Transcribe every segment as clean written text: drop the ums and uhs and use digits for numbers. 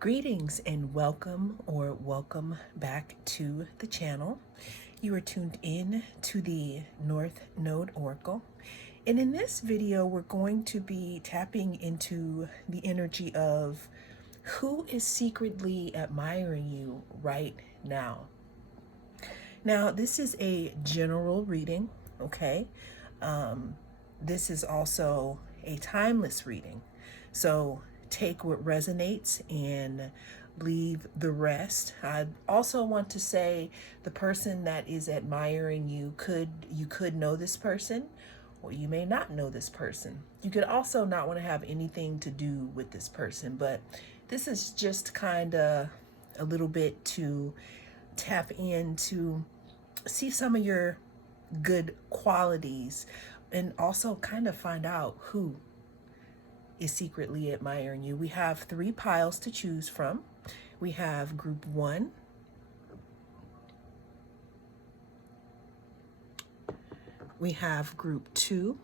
Greetings and welcome back to the channel. You are tuned in to the North Node Oracle. And in this video, we're going to be tapping into the energy of who is secretly admiring you right now. Now, this is a general reading, okay? This is also a timeless reading. So take what resonates and leave the rest. I also want to say the person that is admiring you could know this person, or you may not know this person. You could also not want to have anything to do with this person, but this is just kind of a little bit to tap into, see some of your good qualities, and also kind of find out who is secretly admiring you. We have 3 piles to choose from. We have group 1, we have group 2,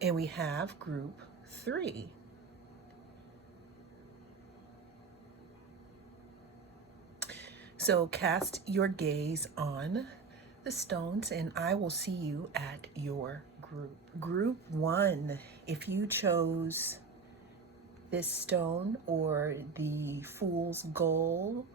and we have group 3. So cast your gaze on the stones and I will see you at your group. Group 1, if you chose this stone or the Fool's Gold,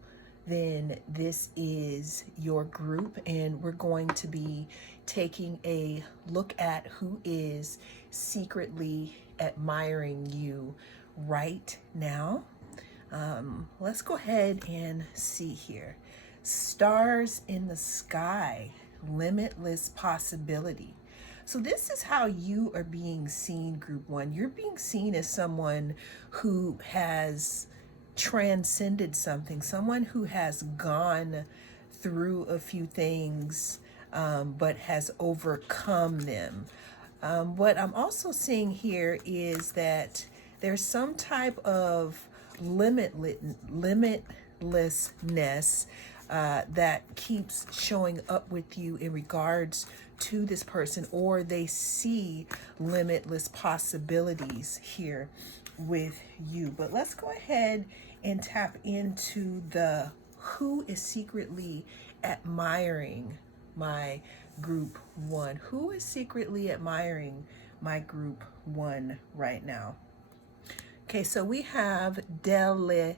then this is your group, and we're going to be taking a look at who is secretly admiring you right now. Let's go ahead and see here. Stars in the sky, limitless possibility. So this is how you are being seen, group 1. You're being seen as someone who has transcended something, someone who has gone through a few things, but has overcome them. What I'm also seeing here is that there's some type of limitlessness that keeps showing up with you in regards to this person, or they see limitless possibilities here with you. But let's go ahead and tap into the who is secretly admiring my group 1. Who is secretly admiring my group 1 right now? Okay, so we have dilettante,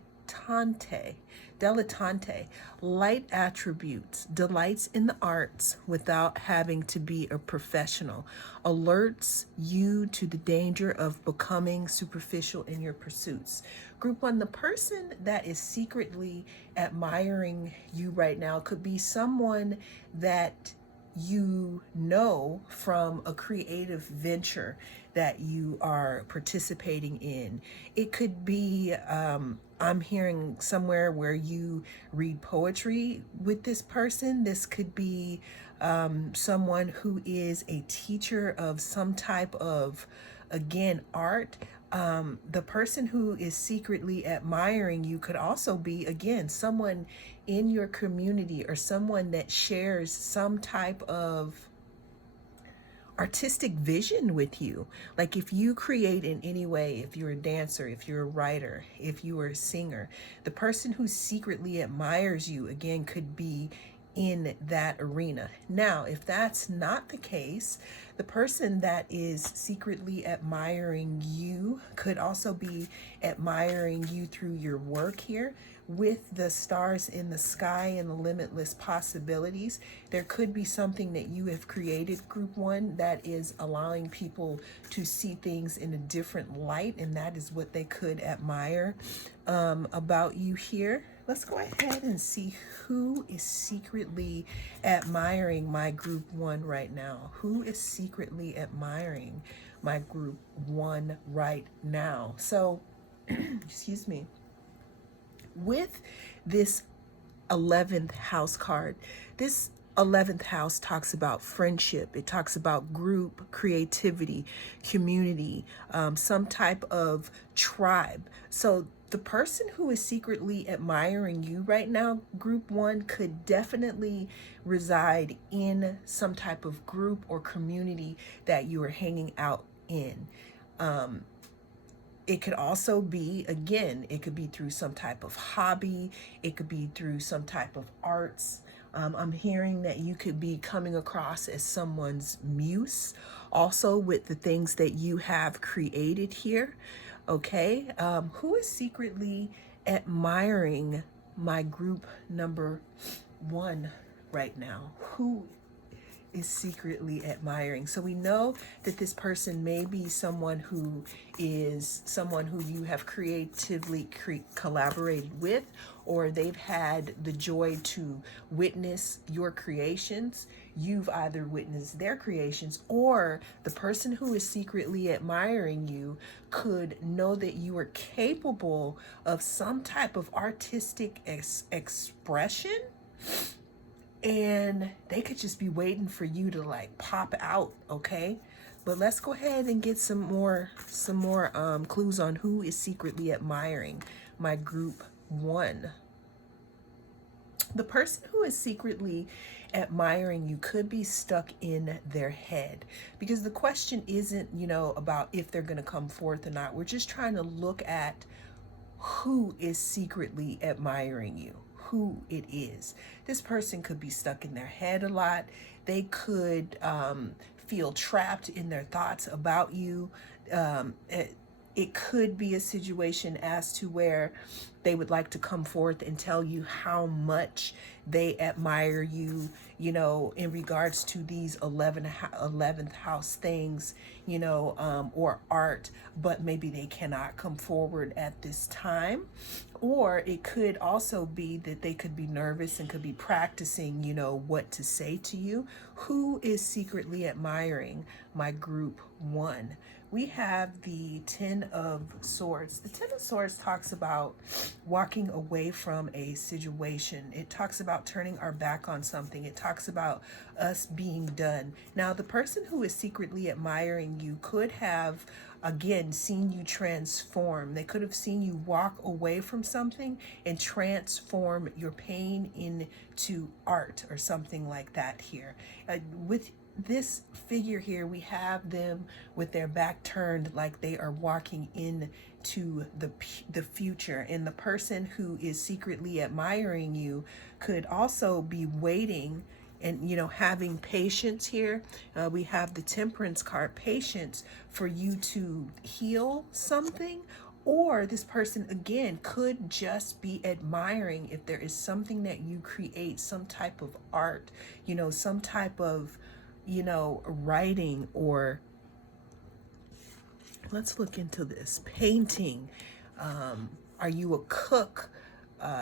light attributes, delights in the arts without having to be a professional, alerts you to the danger of becoming superficial in your pursuits. Group 1, the person that is secretly admiring you right now could be someone that you know from a creative venture that you are participating in. It could be, I'm hearing somewhere where you read poetry with this person. This could be someone who is a teacher of some type of, again, art. The person who is secretly admiring you could also be, again, someone in your community or someone that shares some type of artistic vision with you. Like if you create in any way, if you're a dancer, if you're a writer, if you are a singer, the person who secretly admires you, again, could be in that arena. Now, if that's not the case, the person that is secretly admiring you could also be admiring you through your work here. With the stars in the sky and the limitless possibilities, there could be something that you have created, group 1, that is allowing people to see things in a different light, and that is what they could admire about you here. Let's go ahead and see who is secretly admiring my group 1 right now. Who is secretly admiring my group 1 right now? So, excuse me. With this 11th house card, this 11th house talks about friendship. It talks about group, creativity, community, some type of tribe. So The person who is secretly admiring you right now, group one, could definitely reside in some type of group or community that you are hanging out in. It could also be, again, it could be through some type of hobby. It could be through some type of arts. I'm hearing that you could be coming across as someone's muse, also with the things that you have created here. Okay, who is secretly admiring my group number one right now? Who is secretly admiring? So we know that this person may be someone who you have creatively collaborated with, or they've had the joy to witness your creations. You've either witnessed their creations, or the person who is secretly admiring you could know that you are capable of some type of artistic expression, and they could just be waiting for you to like pop out. Okay, but let's go ahead and get some more clues on who is secretly admiring my group one. The person who is secretly admiring you could be stuck in their head, because the question isn't, about if they're going to come forth or not. We're just trying to look at who is secretly admiring you, who it is. This person could be stuck in their head a lot. They could feel trapped in their thoughts about you. It could be a situation as to where they would like to come forth and tell you how much they admire you, in regards to these 11th house things, or art, but maybe they cannot come forward at this time. Or it could also be that they could be nervous and could be practicing, what to say to you. Who is secretly admiring my group one? We have the Ten of Swords. The Ten of Swords talks about walking away from a situation. It talks about turning our back on something. It talks about us being done. Now, the person who is secretly admiring you could have, again, seen you transform. They could have seen you walk away from something and transform your pain into art or something like that here. With this figure here, we have them with their back turned, like they are walking into the future. And the person who is secretly admiring you could also be waiting and having patience here. We have the Temperance card, patience for you to heal something. Or this person, again, could just be admiring if there is something that you create, some type of art, some type of writing, or let's look into this, painting. Are you a cook?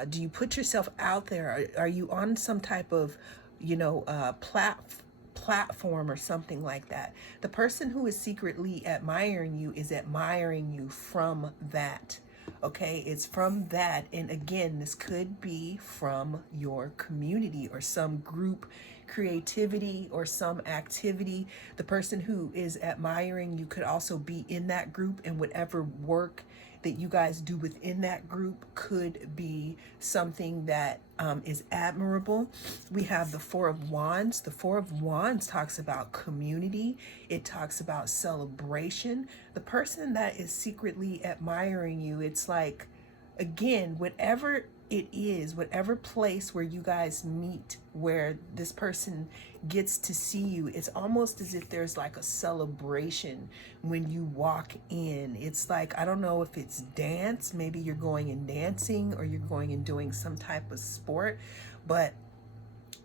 Do you put yourself out there? Are you on some type of platform or something like that? The person who is secretly admiring you is admiring you from that. Okay, it's from that. And again, this could be from your community or some group creativity or some activity. The person who is admiring you could also be in that group, and whatever work that you guys do within that group could be something that is admirable. We have the Four of Wands. The Four of Wands talks about community. It talks about celebration. The person that is secretly admiring you, it's like, again, whatever it is, whatever place where you guys meet, where this person gets to see you, it's almost as if there's like a celebration when you walk in. It's like, I don't know if it's dance, maybe you're going and dancing, or you're going and doing some type of sport, but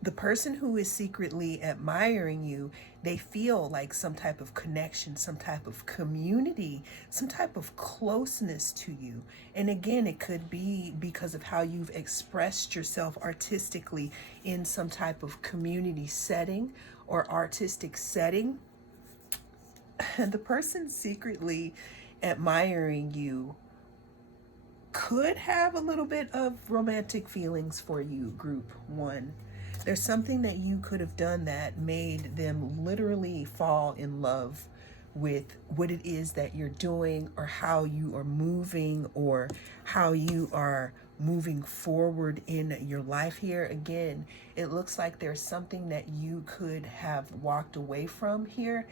the person who is secretly admiring you, they feel like some type of connection, some type of community, some type of closeness to you. And again, it could be because of how you've expressed yourself artistically in some type of community setting or artistic setting. And the person secretly admiring you could have a little bit of romantic feelings for you, group one. There's something that you could have done that made them literally fall in love with what it is that you're doing, or how you are moving, or how you are moving forward in your life here. Again, it looks like there's something that you could have walked away from here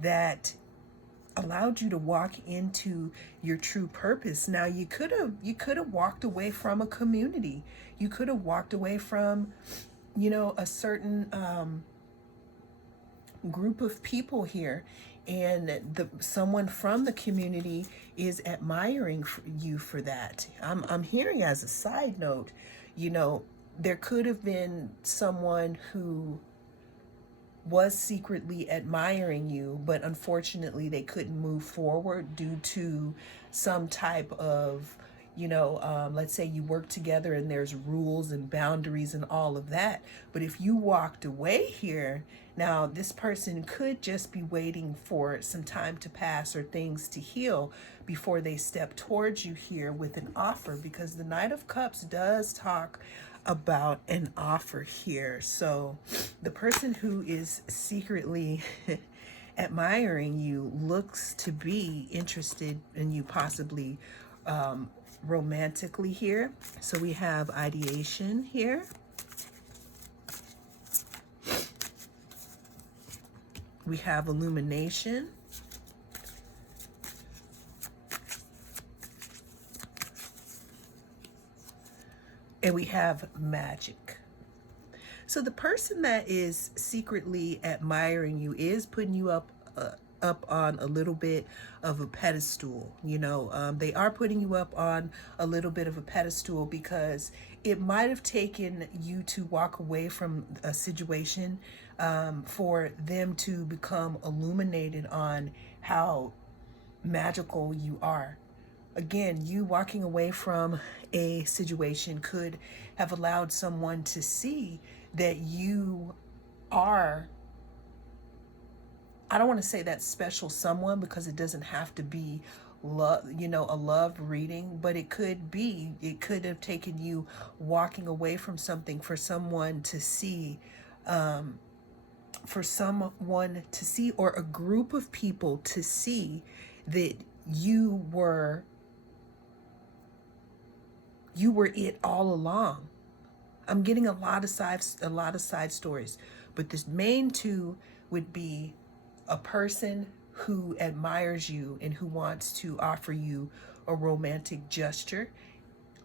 that allowed you to walk into your true purpose. Now, you could have walked away from a community. You could have walked away from, a certain group of people here, and someone from the community is admiring you for that. I'm hearing, as a side note, there could have been someone who was secretly admiring you, but unfortunately they couldn't move forward due to some type of, let's say you work together and there's rules and boundaries and all of that. But if you walked away here, now this person could just be waiting for some time to pass or things to heal before they step towards you here with an offer, because the Knight of Cups does talk about an offer here. So the person who is secretly admiring you looks to be interested in you, possibly romantically here. So we have ideation here. We have illumination. And we have magic. So the person that is secretly admiring you is putting you up on a little bit of a pedestal. They are putting you up on a little bit of a pedestal because it might have taken you to walk away from a situation for them to become illuminated on how magical you are. Again, you walking away from a situation could have allowed someone to see that you are, I don't want to say that special someone, because it doesn't have to be love, a love reading, but it could have taken you walking away from something for someone to see, or a group of people to see that you were it all along. I'm getting a lot of side stories, but this main two would be a person who admires you and who wants to offer you a romantic gesture.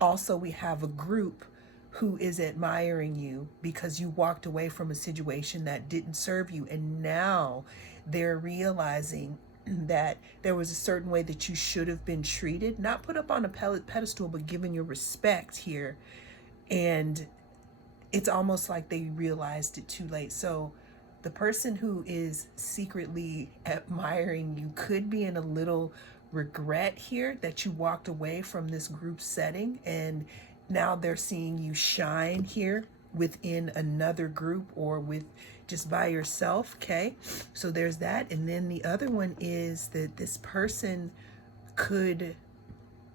Also, we have a group who is admiring you because you walked away from a situation that didn't serve you, and now they're realizing that there was a certain way that you should have been treated, not put up on a pedestal, but given your respect here. And it's almost like they realized it too late. So the person who is secretly admiring you could be in a little regret here that you walked away from this group setting, and now they're seeing you shine here within another group or with just by yourself. Okay, so there's that. And then the other one is that this person could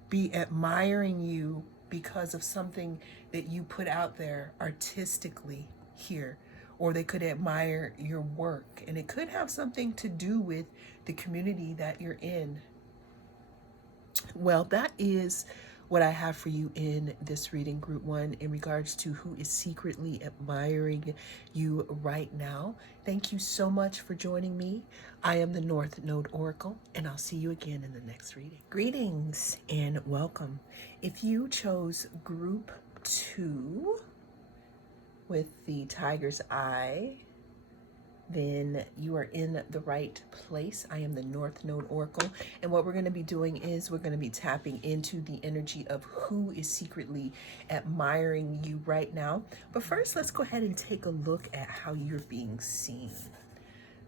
be admiring you because of something that you put out there artistically here, or they could admire your work, and it could have something to do with the community that you're in. Well, that is what I have for you in this reading, Group 1, in regards to who is secretly admiring you right now. Thank you so much for joining me. I am the North Node Oracle, and I'll see you again in the next reading. Greetings and welcome. If you chose Group 2 with the Tiger's Eye, then you are in the right place. I am the North Node Oracle, and what we're going to be doing is we're going to be tapping into the energy of who is secretly admiring you right now. But first, let's go ahead and take a look at how you're being seen.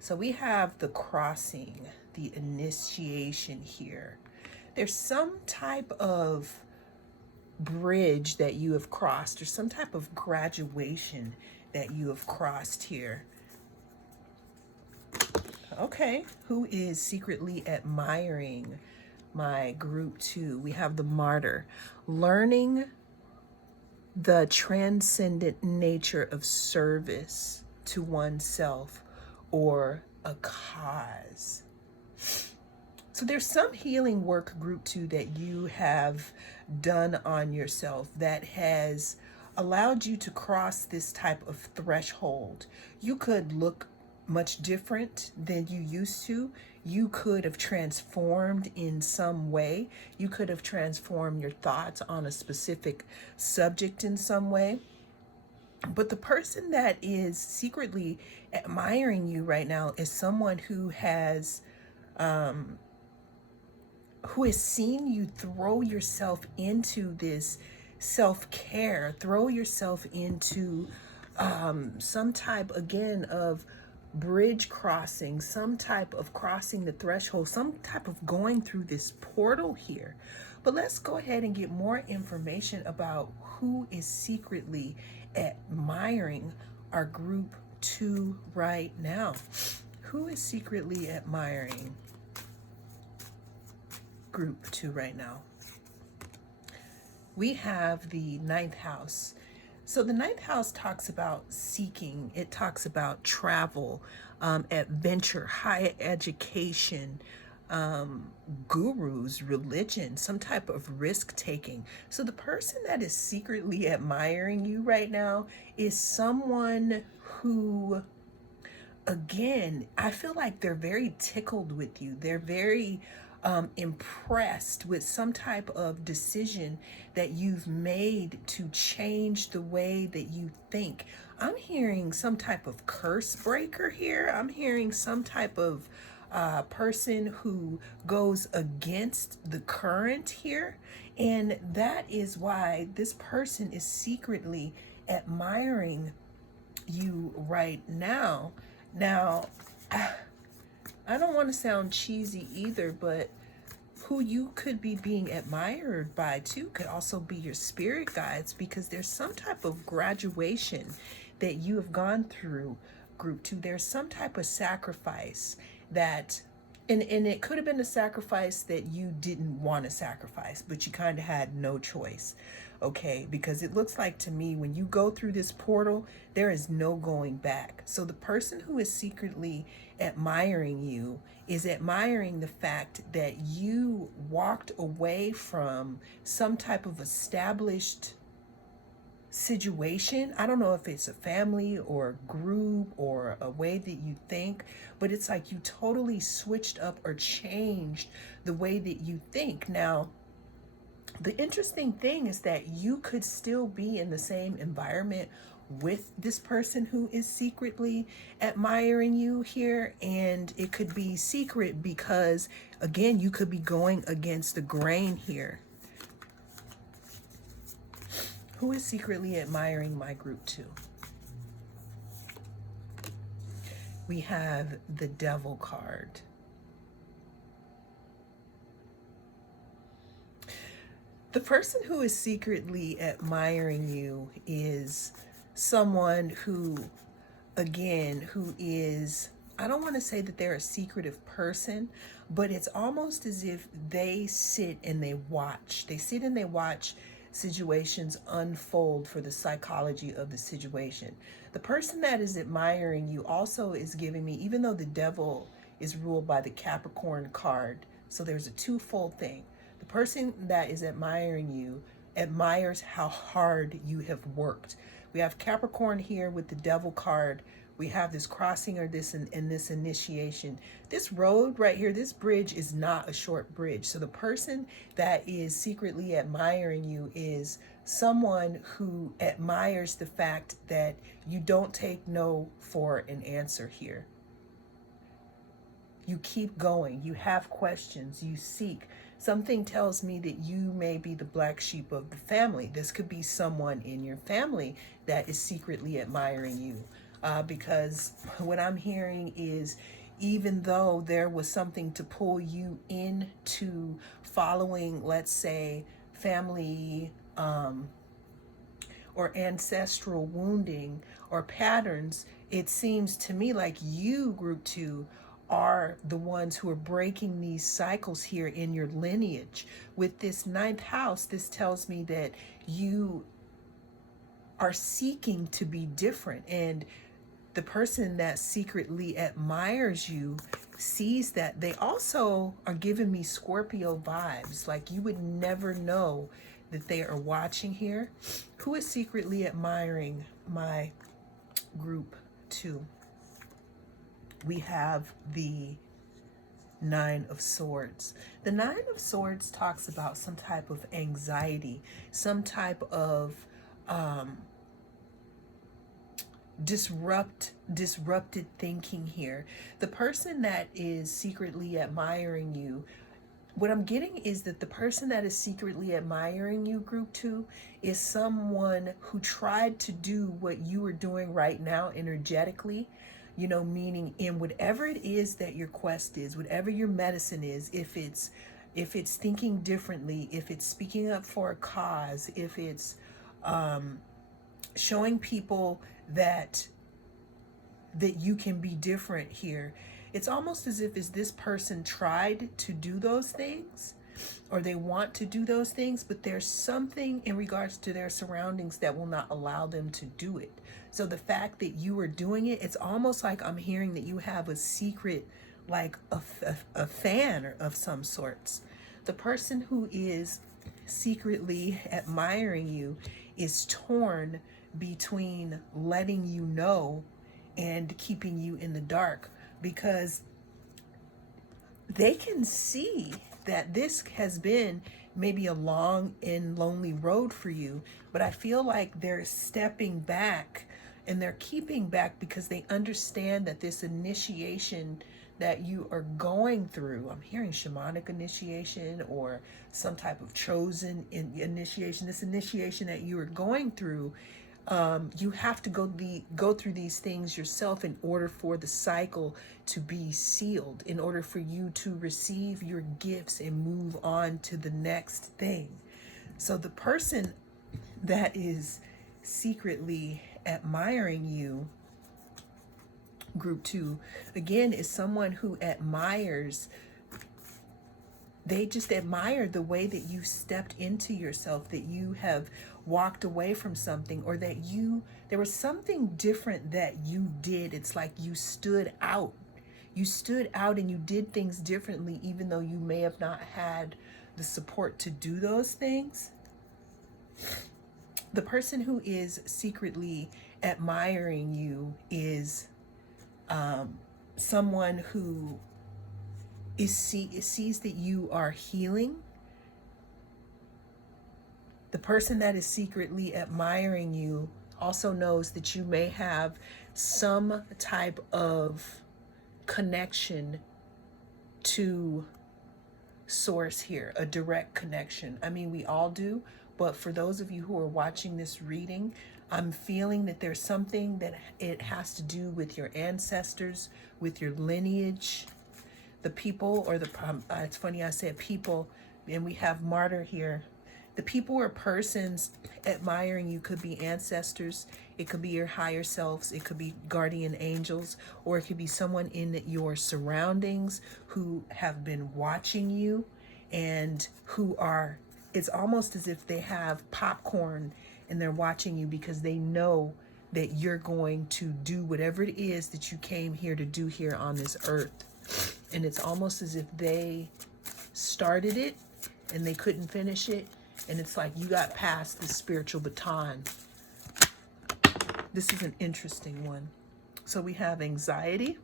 So we have the crossing, the initiation here. There's some type of bridge that you have crossed, or some type of graduation that you have crossed here. Okay, who is secretly admiring my Group 2? We have the Martyr, learning the transcendent nature of service to oneself or a cause. So there's some healing work, group 2, that you have done on yourself that has allowed you to cross this type of threshold. You could look much different than you used to. You could have transformed in some way. You could have transformed your thoughts on a specific subject in some way. But the person that is secretly admiring you right now is someone who has seen you throw yourself into this self-care, throw yourself into some type, again, of bridge crossing, some type of crossing the threshold, some type of going through this portal here. But let's go ahead and get more information about who is secretly admiring our group 2 right now. Who is secretly admiring group 2 right now? We have the 9th house. So the 9th house talks about seeking. It talks about travel, adventure, higher education, gurus, religion, some type of risk taking. So the person that is secretly admiring you right now is someone who, again, I feel like they're very tickled with you. They're very impressed with some type of decision that you've made to change the way that you think. I'm hearing some type of curse breaker here. I'm hearing some type of person who goes against the current here. And that is why this person is secretly admiring you right now. Now, I don't want to sound cheesy either, but who you could be being admired by too could also be your spirit guides, because there's some type of graduation that you have gone through, group 2. There's some type of sacrifice that, and it could have been a sacrifice that you didn't want to sacrifice, but you kind of had no choice. Okay, because it looks like to me when you go through this portal, there is no going back. So the person who is secretly admiring you is admiring the fact that you walked away from some type of established situation. I don't know if it's a family or a group or a way that you think, but it's like you totally switched up or changed the way that you think. Now, the interesting thing is that you could still be in the same environment with this person who is secretly admiring you here, and it could be secret because, again, you could be going against the grain here. Who is secretly admiring my group 2? We have the Devil card. The person who is secretly admiring you is someone who, again, who is, I don't want to say that they're a secretive person, but it's almost as if they sit and they watch. They sit and they watch situations unfold for the psychology of the situation. The person that is admiring you also is giving me, even though the Devil is ruled by the Capricorn card, so there's a twofold thing. The person that is admiring you admires how hard you have worked. We have Capricorn here with the Devil card. We have this crossing or this and this initiation. This road right here, this bridge is not a short bridge. So the person that is secretly admiring you is someone who admires the fact that you don't take no for an answer here. You keep going. You have questions. You seek. Something tells me that you may be the black sheep of the family. This could be someone in your family that is secretly admiring you. Because what I'm hearing is, even though there was something to pull you into following, let's say, family or ancestral wounding or patterns, it seems to me like you, group 2, are the ones who are breaking these cycles here in your lineage. With this 9th house, this tells me that you are seeking to be different, and the person that secretly admires you sees that. They also are giving me Scorpio vibes. Like you would never know that they are watching here. Who is secretly admiring my group 2? We have the Nine of Swords. The Nine of Swords talks about some type of anxiety, some type of disrupted thinking here. The person that is secretly admiring you, what I'm getting is that the person that is secretly admiring you, group 2, is someone who tried to do what you are doing right now energetically, meaning in whatever it is that your quest is, whatever your medicine is, if it's thinking differently, if it's speaking up for a cause, if it's showing people that you can be different here. It's almost as if this person tried to do those things, or they want to do those things, but there's something in regards to their surroundings that will not allow them to do it. So the fact that you are doing it, it's almost like I'm hearing that you have a secret, like a fan of some sorts. The person who is secretly admiring you is torn between letting you know and keeping you in the dark, because they can see that this has been maybe a long and lonely road for you, but I feel like they're stepping back and they're keeping back because they understand that this initiation that you are going through, I'm hearing shamanic initiation or some type of chosen initiation, this initiation that you are going through, you have to go through these things yourself in order for the cycle to be sealed, in order for you to receive your gifts and move on to the next thing. So the person that is secretly admiring you, group 2, again, is someone who admires. They just admire the way that you stepped into yourself, that you have walked away from something, or that there was something different that you did. It's like you stood out. You stood out and you did things differently, even though you may have not had the support to do those things. The person who is secretly admiring you is someone who sees that you are healing. The person that is secretly admiring you also knows that you may have some type of connection to source here, a direct connection. I mean, we all do, but for those of you who are watching this reading, I'm feeling that there's something that it has to do with your ancestors, with your lineage, the people, or it's funny I said people, and we have martyr here. The people or persons admiring you could be ancestors, it could be your higher selves, it could be guardian angels, or it could be someone in your surroundings who have been watching you and who are, it's almost as if they have popcorn and they're watching you because they know that you're going to do whatever it is that you came here to do here on this earth. And it's almost as if they started it and they couldn't finish it. And it's like you got past the spiritual baton. This is an interesting one. So we have anxiety,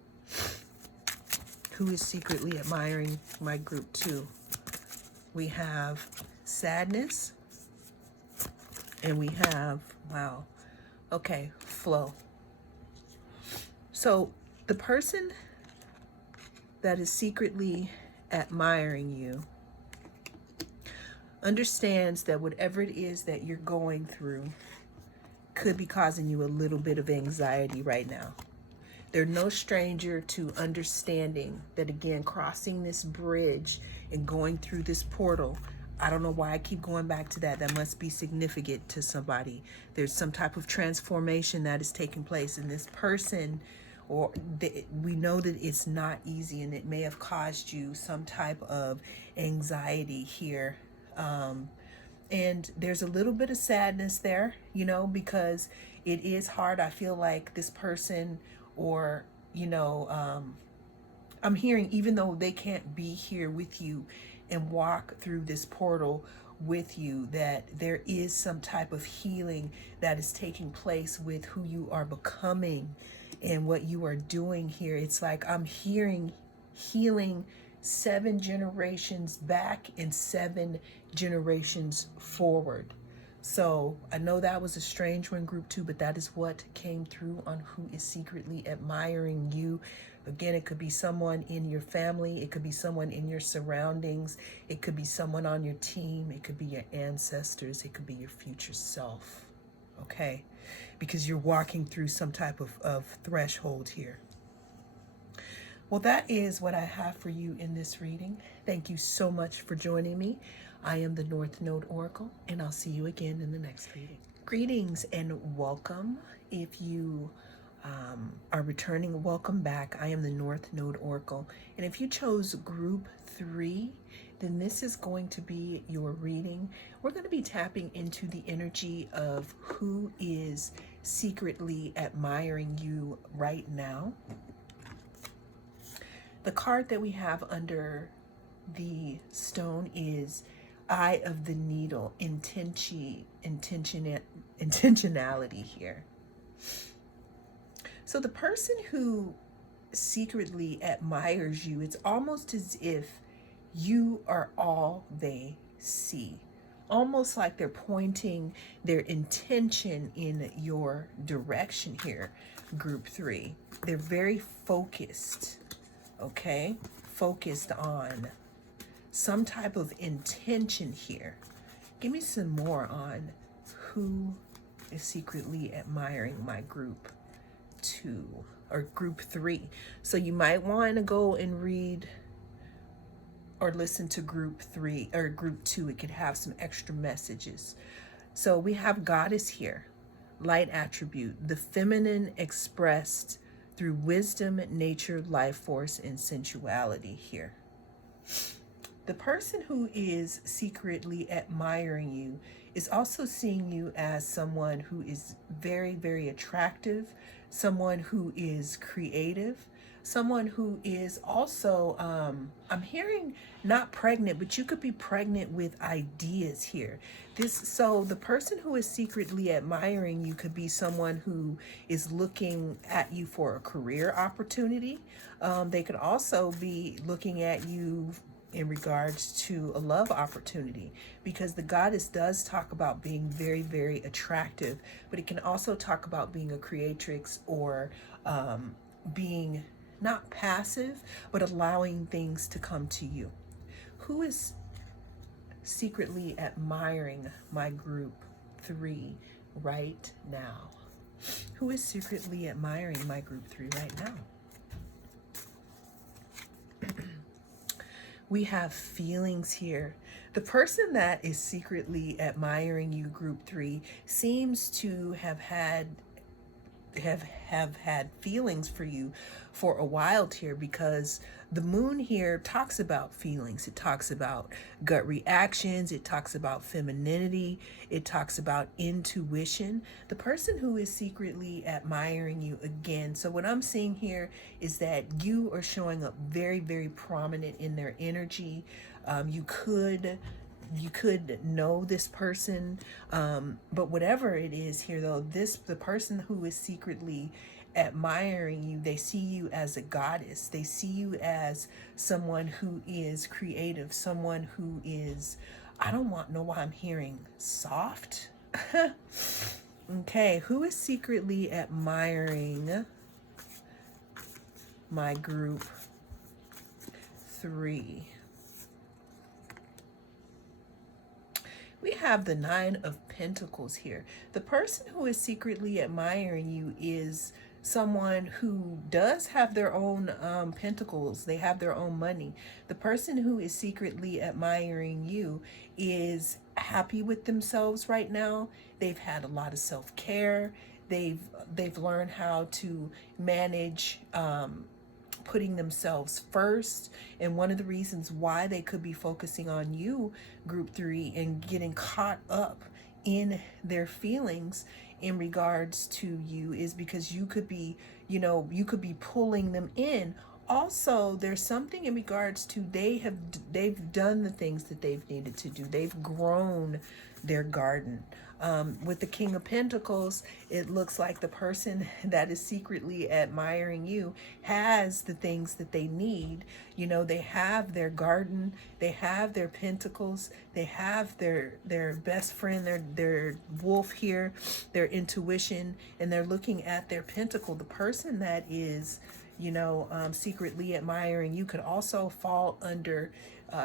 who is secretly admiring my group 2. We have sadness. And we have, wow, okay, flow. So the person that is secretly admiring you understands that whatever it is that you're going through could be causing you a little bit of anxiety right now. They're no stranger to understanding that, again, crossing this bridge and going through this portal, I don't know why I keep going back to that. That must be significant to somebody. There's some type of transformation that is taking place in this person, or we know that it's not easy and it may have caused you some type of anxiety here. And there's a little bit of sadness there, because it is hard. I feel like this person, or, I'm hearing, even though they can't be here with you and walk through this portal with you, that there is some type of healing that is taking place with who you are becoming and what you are doing here. It's like I'm hearing healing 7 generations back and 7 generations forward. So I know that was a strange one, group 2, but that is what came through on who is secretly admiring you. Again, it could be someone in your family. It could be someone in your surroundings. It could be someone on your team. It could be your ancestors. It could be your future self. Okay? Because you're walking through some type of threshold here. Well, that is what I have for you in this reading. Thank you so much for joining me. I am the North Node Oracle, and I'll see you again in the next reading. Greetings and welcome. If you are returning, welcome back. I am the North Node Oracle, and if you chose group 3, then this is going to be your reading. We're going to be tapping into the energy of who is secretly admiring you right now. The card that we have under the stone is Eye of the Needle, intentionality here. So the person who secretly admires you, it's almost as if you are all they see. Almost like they're pointing their intention in your direction here, group 3. They're very focused, okay? Focused on some type of intention here. Give me some more on who is secretly admiring my group 2 or group 3. So you might want to go and read or listen to group 3 or group 2. It could have some extra messages. So we have Goddess here, light attribute, the feminine expressed through wisdom, nature, life force, and sensuality here. The person who is secretly admiring you is also seeing you as someone who is very, very attractive, someone who is creative, someone who is also, I'm hearing not pregnant, but you could be pregnant with ideas here. So the person who is secretly admiring you could be someone who is looking at you for a career opportunity. They could also be looking at you in regards to a love opportunity, because the goddess does talk about being very, very attractive, but it can also talk about being a creatrix or being not passive, but allowing things to come to you. Who is secretly admiring my group 3 right now? Who is secretly admiring my group 3 right now? We have feelings here. The person that is secretly admiring you, group 3, seems to have had feelings for you for a while here, because the moon here talks about feelings. It talks about gut reactions. It talks about femininity. It talks about intuition. The person who is secretly admiring you, again, so what I'm seeing here is that you are showing up very, very prominent in their energy. You could know this person, but whatever it is here, though, the person who is secretly admiring you, they see you as a goddess. They see you as someone who is creative, someone who is, I don't know why I'm hearing soft. Okay, who is secretly admiring my group 3? We have the 9 of Pentacles here. The person who is secretly admiring you is someone who does have their own pentacles. They have their own money. The person who is secretly admiring you is happy with themselves right now. They've had a lot of self-care. They've learned how to manage putting themselves first. And one of the reasons why they could be focusing on you, group 3, and getting caught up in their feelings in regards to you is because you could be, you could be pulling them in Also, there's something in regards to they've done the things that they've needed to do. They've grown their garden. With the King of Pentacles, it looks like the person that is secretly admiring you has the things that they need. You know, they have their garden, they have their pentacles, they have their best friend, their wolf here, their intuition, and they're looking at their pentacle. The person that is, you know, secretly admiring you could also fall under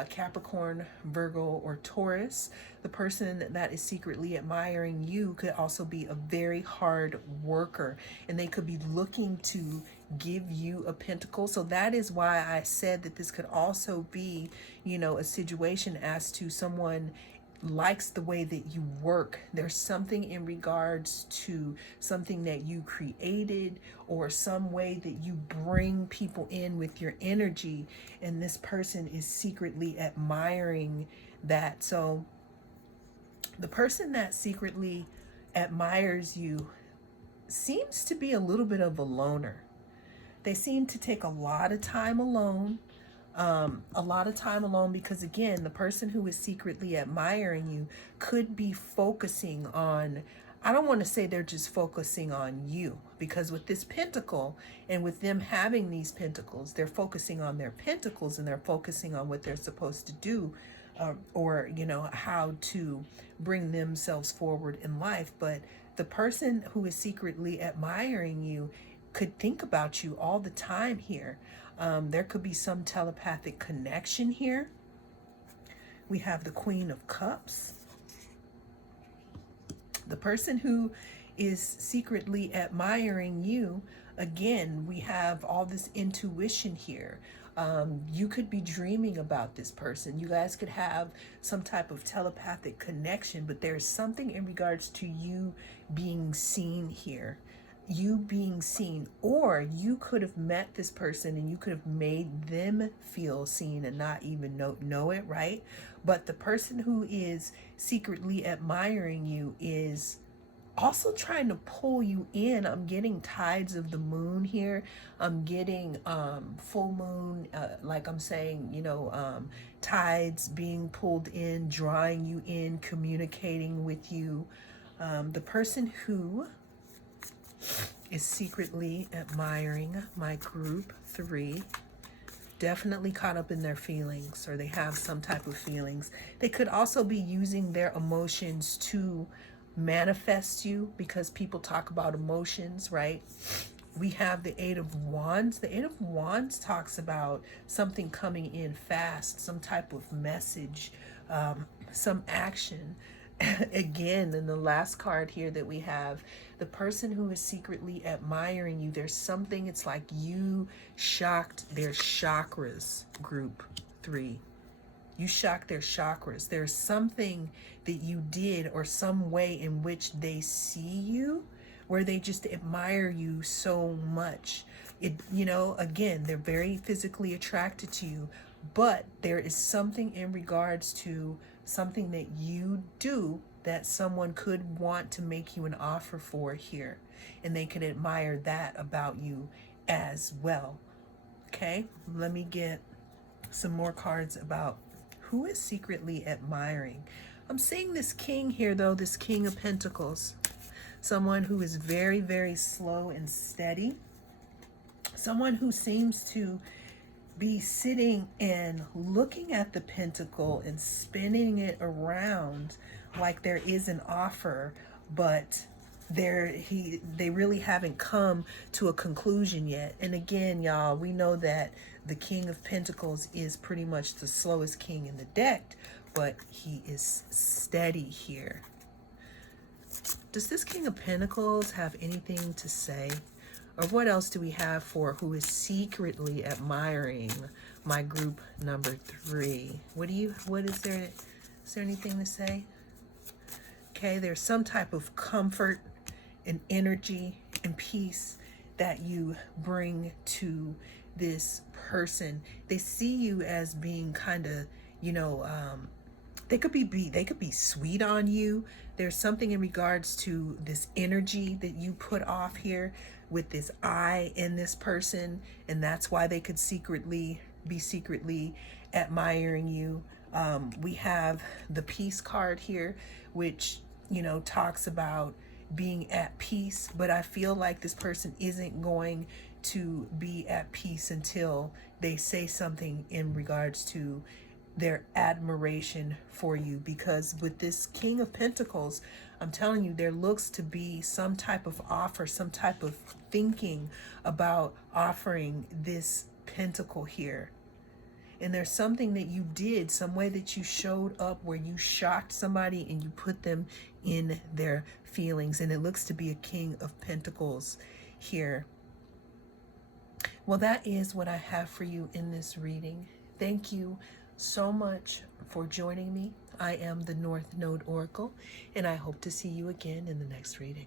Capricorn, Virgo, or Taurus. The person that is secretly admiring you could also be a very hard worker, and they could be looking to give you a pentacle. So that is why I said that this could also be, you know, a situation as to someone likes the way that you work. There's something in regards to something that you created or some way that you bring people in with your energy, and this person is secretly admiring that. So the person that secretly admires you seems to be a little bit of a loner. They seem to take a lot of time alone. Because again, the person who is secretly admiring you could be focusing on, I don't want to say they're just focusing on you, because with this pentacle and with them having these pentacles, they're focusing on their pentacles and they're focusing on what they're supposed to do, or you know, how to bring themselves forward in life. But the person who is secretly admiring you could think about you all the time here. There could be some telepathic connection here. We have the Queen of Cups. The person who is secretly admiring you, again, we have all this intuition here. You could be dreaming about this person. You guys could have some type of telepathic connection, but there's something in regards to you being seen here. You being seen, or you could have met this person and you could have made them feel seen and not even know it, right? But the person who is secretly admiring you is also trying to pull you in. I'm getting tides of the moon here. I'm getting full moon, like I'm saying, you know, tides being pulled in, drawing you in, communicating with you. The person who is secretly admiring my group 3 definitely caught up in their feelings, or they have some type of feelings. They could also be using their emotions to manifest you, because people talk about emotions, right? We have the 8 of Wands. The 8 of Wands talks about something coming in fast, some type of message, some action. Again, in the last card here that we have, the person who is secretly admiring you, there's something, it's like you shocked their chakras, group 3. You shocked their chakras. There's something that you did, or some way in which they see you, where they just admire you so much. It, you know, again, they're very physically attracted to you, but there is something in regards to something that you do that someone could want to make you an offer for here, and they can admire that about you as well. Okay, let me get some more cards about who is secretly admiring. I'm seeing this king here, though, this King of Pentacles. Someone who is very, very slow and steady. Someone who seems to be sitting and looking at the pentacle and spinning it around like there is an offer, but they really haven't come to a conclusion yet. And again, y'all, we know that the King of Pentacles is pretty much the slowest king in the deck, but he is steady here. Does this King of Pentacles have anything to say? Or what else do we have for who is secretly admiring my group number 3? What is there anything to say? Okay, there's some type of comfort and energy and peace that you bring to this person. They see you as being kind of, you know, they could be sweet on you. There's something in regards to this energy that you put off here with this I in this person, and that's why they could be secretly admiring you. We have the peace card here, which, you know, talks about being at peace, but I feel like this person isn't going to be at peace until they say something in regards to their admiration for you. Because with this King of Pentacles, I'm telling you, there looks to be some type of offer, some type of thinking about offering this pentacle here. And there's something that you did, some way that you showed up where you shocked somebody and you put them in their feelings. And it looks to be a King of Pentacles here. Well, that is what I have for you in this reading. Thank you so much for joining me. I am the North Node Oracle, and I hope to see you again in the next reading.